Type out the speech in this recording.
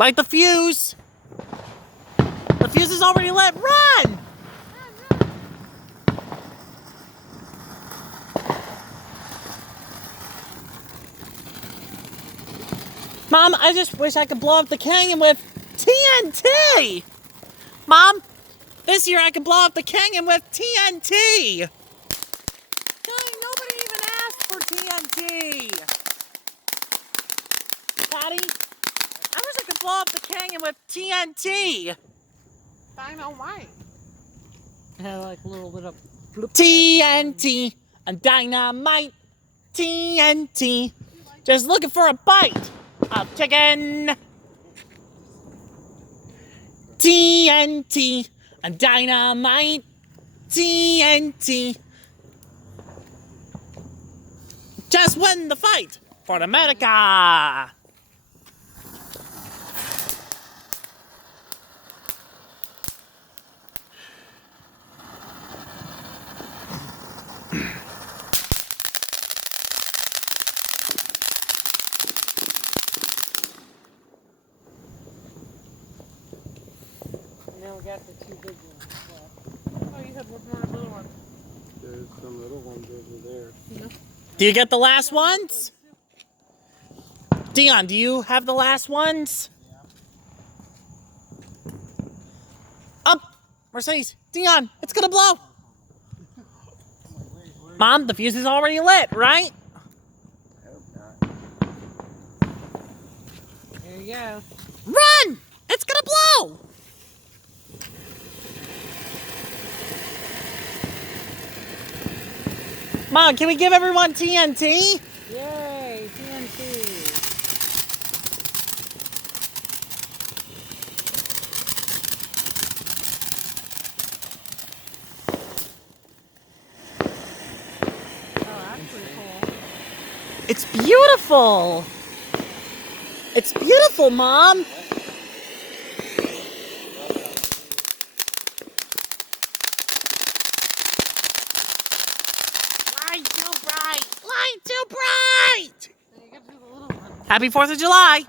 Light the fuse. The fuse is already lit. Run! Mom, I just wish I could blow up the canyon with TNT! Mom, this year I could blow up the canyon with TNT! Dang, nobody even asked for TNT! Patty, I wish I could blow up the canyon with TNT! Dynamite. Had like a little bit of TNT and dynamite. TNT. Just looking for a bite of chicken. TNT and dynamite. TNT. Just win the fight for America. now we got the two big ones left. Oh, you had one more little one. There's some little ones over there. No. Do you get the last ones? Dion, do you have the last ones? Up! Mercedes, Dion, it's gonna blow! Mom, the fuse is already lit, right? I hope not. There you go. Run! It's gonna blow! Mom, can we give everyone TNT? Yay, TNT. Oh, that's pretty cool. It's beautiful! It's beautiful, Mom! Light too bright! Light too bright! Then you get to the little one. Happy 4th of July!